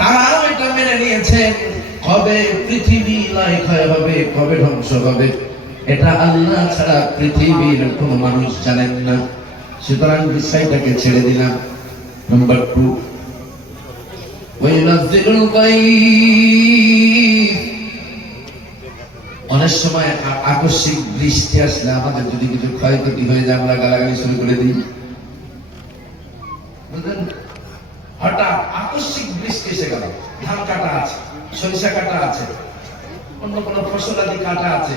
তারাও এটা মেনে নিয়েছে। কবে পৃথিবী হবে, কবে ধ্বংস হবে, এটা আল্লাহ ছাড়া পৃথিবীর মানুষ জানেন না। সুতরাং বিষয়টাকে ছেড়ে দিলাম। টু অনেক সময় আকস্মিক বৃষ্টি আসলে আমাদের যদি কিছু ক্ষয়ক্ষতি হয়ে যায়, আমরা গালাগালি শুরু করে দিই। হঠাৎ আকস্মিক বৃষ্টি এসে গেল। ধান কাটা আছে, সরিষা কাটা আছে, অন্য কোনো ফসল আদি কাটা আছে।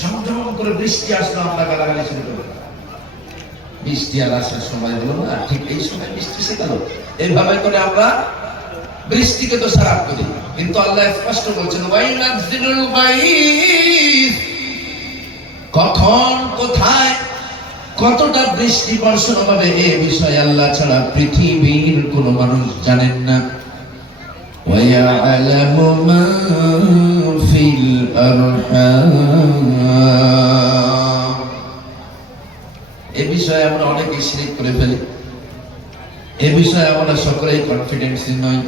ঝমঝম করে বৃষ্টি আসলো, আমরা গালাগালি শুরু করে বৃষ্টি আর আসার সময় হলো না, ঠিক এই সময় বৃষ্টি এসে গেল। এইভাবে করে আমরা বৃষ্টিকে তো সারাপ করি। কিন্তু আল্লাহ স্পষ্ট বলছেন গাইস কখন, কোথায় কতটা বৃষ্টি বর্ষণ হবে এ বিষয়ে আল্লাহ ছাড়া পৃথিবীর কোনো মানুষ জানেন না ويعلم ما في الأرحام এ বিষয়ে আমরা অনেকে শিরিক করে ফেলি এ বিষয়ে আমরা সকলেই কনফিডেন্স নই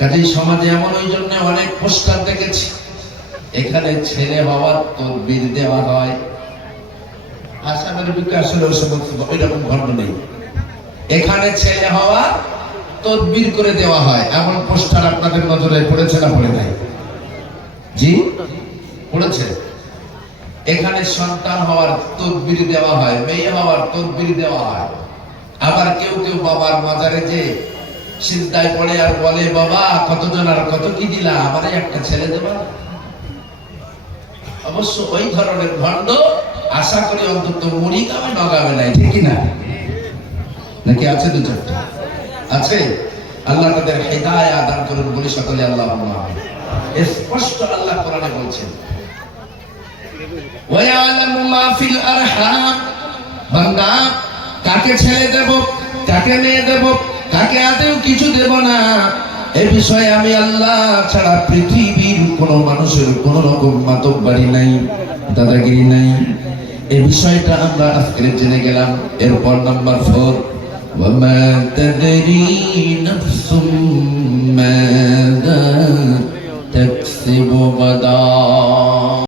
কাজেই সমাজে এমন ওই জন্য অনেক পোস্টার দেখেছি এখানে ছেলে হওয়ার তদবির দেওয়া হয় আসামের বুকে আসলে ওই সমস্ত ওইরকম ঘটনা নেই। এখানে ছেলে হওয়া তদবির করে দেওয়া হয়। এমন পোস্টার আপনাদের নজরে পড়েছে না পড়ে নাই? জি? পড়েছে? এখানে সন্তান হওয়ার তদবির দেওয়া হয়, মেয়ে হওয়ার তদবির দেওয়া হয়। আবার কেউ কেউ বাবার মাজারে যে চিন্তায় পড়ে আর বলে, বাবা, কতজন আর কত কি দিলা? আমারে একটা ছেলে দেবা। অবশ্য ওই ধরনের ভণ্ড আশা করি অন্তত মুড়ি গাবে নগাবে নাই ঠিক না? নাকি আছে দু চারটা? আছে? আল্লাহ তাদের হেদায় দান করুন বলি সকলে আল্লাহ স্পষ্ট আল্লাহ কোরআনে বলছেন, ওয়ালামু মা ফিল আরহাম। বান্দা, কাকে ছেড়ে দেব, কাকে মেয়ে দেব, কাকে আদেও কিছু দেব না। এ বিষয়ে আমি আল্লাহ ছাড়া পৃথিবীর কোন মানুষের কোন রকম মাতব্বারি নাই, দাদাগিরি নাই। এই বিষয়টা আমরা আজকে জেনে গেলাম এরপর নাম্বার ফোর وما تدري نفس